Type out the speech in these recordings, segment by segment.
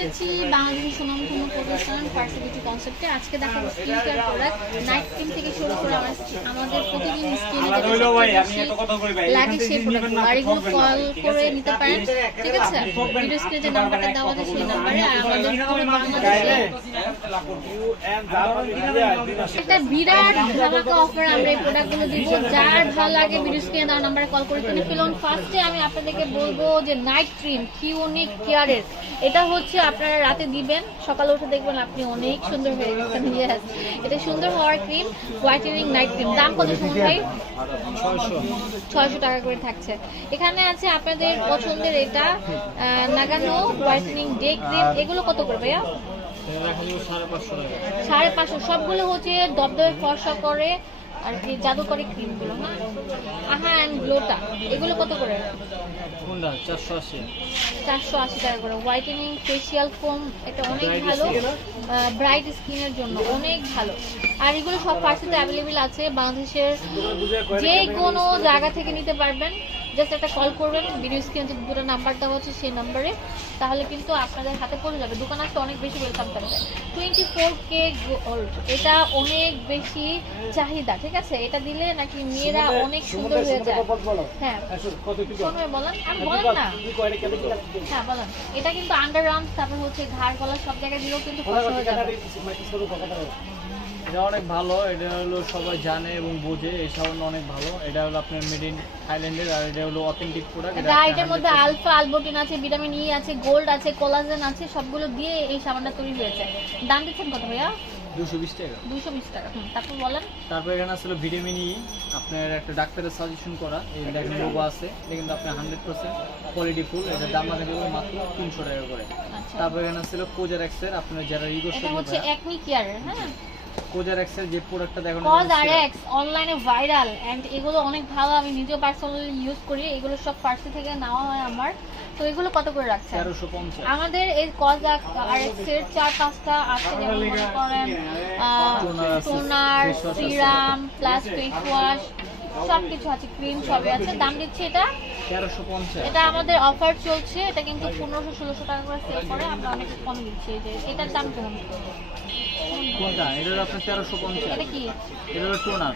এসেছি বাংলাদেশের সুনামধন্য প্রতিষ্ঠান ফার্সিবিটি কনসেপ্টে আজকে দেখাবো skin care product night cream থেকে শুরু করে আমার আমাদের প্রতিদিন স্কিনে আলাদা আমি এত কথা কই ভাই। লাগে সেই প্রোডাক্ট আর এগুলো কল করে নিতে পারেন ঠিক আছে? ভিডিও স্ক্রিনে যে নাম্বারটা দেওয়া আছে সেই নাম্বারে আর আমাদের পুরো বাংলাদেশে একটা বিরাট ধামাকা অফার আমরা এই প্রোডাক্টগুলো দিব। যার ভালো লাগে ভিডিও স্ক্রিনে দেওয়া নাম্বারে কল করে ফেলুন। ফার্স্টে আমি আপনাদেরকে বলব যে নাইট ক্রিম কিউনিক কেয়ারের এটা হচ্ছে আপনারা রাতে দিবেন সকালে উঠে দেখবেন আপনি অনেক সুন্দর হয়ে গেছেন। ইয়েস এটা সুন্দর হওয়ার ক্রিম হোয়াইটেনিং নাইট ক্রিম দাম কত সময় ভাই? ছয়শো টাকা করে থাকছে। এখানে আছে আপনাদের পছন্দের এটা নাগানো হোয়াইটেনিং ডে ক্রিম এগুলো কত করে ভাইয়া? সাড়ে পাঁচশো সবগুলো হচ্ছে দবদবে ফর্সা করে আর কি জাদুকরি ক্রিমগুলো হ্যাঁ? আহা অ্যান্ড গ্লোটা এগুলো কত করে? চারশো আশি। চারশো আশি টাকা করে। হোয়াইটেনিং ফেসিয়াল ফোম এটা অনেক ভালো। ব্রাইট স্কিনের জন্য অনেক ভালো। আর এগুলো সব ফার্সিতে অ্যাভেলেবেল আছে বাংলাদেশের যে কোনো জায়গা থেকে নিতে পারবেন। জাস্ট একটা কল করবেন ভিডিও স্ক্রিনে যে দুটো নাম্বার দেওয়া হচ্ছে সেই নাম্বারে তাহলে কিন্তু আপনাদের হাতে পড়ে যাবে। দোকান আসতে অনেক বেশি ওয়েলকাম থাকবে টোয়েন্টি ফোর কে গোল্ড এটা অনেক বেশি চাহিদা ঠিক আছে? এটা দিলে নাকি মেয়েরা অনেক সুন্দর হয়ে যায়। হ্যাঁ। বলেন। আমি বলেন না। হ্যাঁ বলেন। এটা কিন্তু আন্ডার আর্মস তারপর হচ্ছে ঘাড় গলা সব জায়গায় দিলেও কিন্তু হয়ে যাবে। এটা অনেক ভালো এটা হলো সবাই জানে এবং বোঝে এই সাবান অনেক ভালো। এটা হলো আপনার মেড ইন থাইল্যান্ডের আর এটা হলো অথেন্টিক প্রোডাক্ট এটা এটার মধ্যে আলফা আলবোটিন আছে ভিটামিন ই আছে গোল্ড আছে কোলাজেন আছে সবগুলো দিয়ে এই সাবানটা তৈরি হয়েছে। দাম দিচ্ছেন কত ভাইয়া? দুশো বিশ টাকা। দুইশো বিশ টাকা। হুম, তারপর বলেন। তারপর এখানে আসলে ভিটামিন ই আপনার একটা ডাক্তারের সাজেশন করা এই দেখেন লোগো আছে এটা কিন্তু আপনার হান্ড্রেড পার্সেন্ট কোয়ালিটি ফুল এটা দাম যাবে মাত্র তিনশো টাকা করে। আচ্ছা। তারপর এখানে ছিল কোজার এক্সের আপনার যারা ইগো এটা হচ্ছে একনি কেয়ারের হ্যাঁ? কোজার এক্সের যে প্রোডাক্টটা এক্স অনলাইনে ভাইরাল এন্ড এগুলো অনেক ভালো আমি নিজেও পার্সোনালি ইউজ করি। এগুলো সব ফার্সি থেকে নেওয়া হয় আমার। তো এগুলো কত করে রাখছে আমাদের এই কজ আর এর চার পাঁচটা আছে যেমন মনে করেন toner. Serum plus face wash সব কিছু আছে ক্রিম সবই আছে। দাম দিচ্ছি এটা। তেরোশো পঞ্চাশ। এটা আমাদের অফার চলছে এটা কিন্তু পনেরোশো ষোলোশো টাকা করে সেল করে। আমরা অনেক কম দিচ্ছি যে এটার দাম কেমন কোনটা? এটা আপনার তেরোশো পঞ্চাশ। এটা কি? এটা হলো টোনার।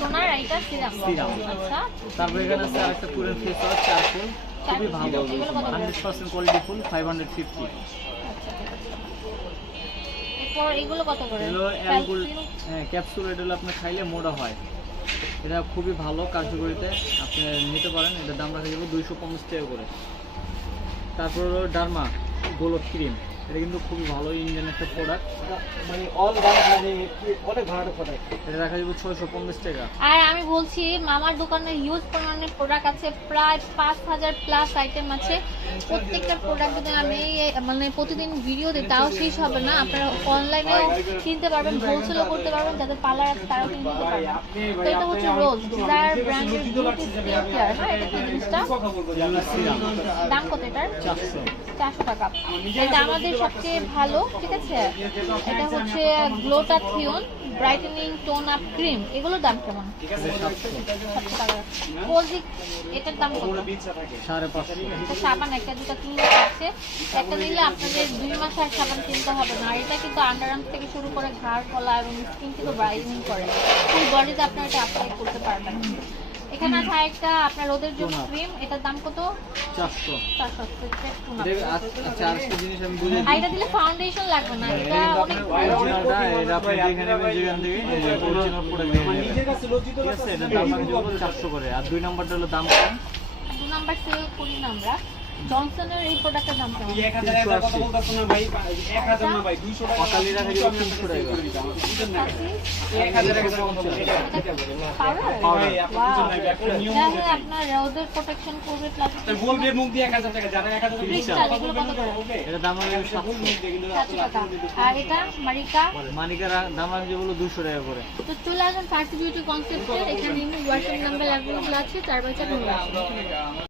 টোনার এটা সিরাম। Serum। আচ্ছা। তারপর এখানে আছে আরেকটা পুরেন ফেস ওয়াশ চারকোল খুবই ভালো। এগুলো কত করে? Hundred percent quality full five hundred fifty আচ্ছা ঠিক এরপর এগুলো কত করে? এগুলো অ্যালকোহল Calcium? হ্যাঁ ক্যাপসুল এটা হলো আপনি খাইলে মোটা হয়। এটা খুবই ভালো কার্যকরিতে আপনি নিতে পারেন। এটার দাম রাখা যাবে দুইশো পঞ্চাশ টাকা করে। তারপর ডার্মা গোলক ক্রিম। এটা কিন্তু খুবই ভালো ইন্ডিয়ান একটা প্রোডাক্ট মানে অল মানে অনেক ভালো প্রোডাক্ট এটা রাখা যাবে ছয়শো পঞ্চাশ টাকা। আর আমি বলছি মামার দোকানে হিউজ পরিমাণে প্রোডাক্ট আছে প্রায় পাঁচ হাজার প্লাস আইটেম আছে। প্রত্যেকটা প্রোডাক্ট যদি আমি মানে প্রতিদিন ভিডিও দিই তাও শেষ হবে না। আপনারা অনলাইনেও কিনতে পারবেন হোলসেলও করতে পারবেন যাদের পার্লার আছে তারাও কিনতে পারবেন। তো এটা হচ্ছে রোজ ডিজায়ার ব্র্যান্ডের বিউটি স্কিন কেয়ার হ্যাঁ এটা কি জিনিসটা। দাম কত এটার? চারশো। টাকা। এটা আমাদের সবচেয়ে ভালো ঠিক আছে? এটা হচ্ছে glutathione brightening tone up cream এগুলোর দাম কেমন? কোজিক এটার দাম কত? সাবান একটা দুটো তিনটা আছে। একটা নিলে আপনাদের দুই মাস আর সাবান কিনতে হবে না। আর এটা কিন্তু আন্ডারআর্ম থেকে শুরু করে ঘাড় গলা এবং স্কিন কিন্তু ব্রাইটেনিং করে। ফুল বডিতে আপনারা এটা অ্যাপ্লাই করতে পারবেন। এখানে আছে একটা আপনার রোদের জন্য ক্রিম এটার দাম কত? চারশো। চারশো এটা আচ্ছা আরেকটা জিনিস আমি বুঝে এটা দিলে ফাউন্ডেশন লাগবে না এটা অনেক অরিজিনালটা এটা আপনি দেখে নেবেন যেখান থেকে অরিজিনাল প্রোডাক্ট দেখে নিজের কাছে লজ্জিত আছে এটা দাম রাখা যাবে চারশো করে। আর দুই নাম্বারটা হলো দাম কম। দু নাম্বার সেল করি না আমরা জনসনের এই প্রোডাক্টের দাম কেমন? এক হাজার এক হাজার কথা বলতেছো না ভাই এক হাজার না ভাই দুইশো টাকা। টাকা। বুঝেন না। আশি? এক হাজার এক হাজার কথা বলতেছো হ্যাঁ হ্যাঁ আপনার রোদের প্রোটেকশন করবে প্লাস তাই বলবে মুখ দিয়ে এক হাজার টাকা যারা এক হাজার টাকা এটা দাম কিন্তু সাতশো টাকা। আর এটা মারিকা মানিকার দাম যাবে হলো দুশো টাকা করে। তো চলে আসেন ফার্সি বিউটি কনসেপ্টের এখানে ওয়াটসঅ্যাপ নাম্বার অ্যাভেলেবল আছে চার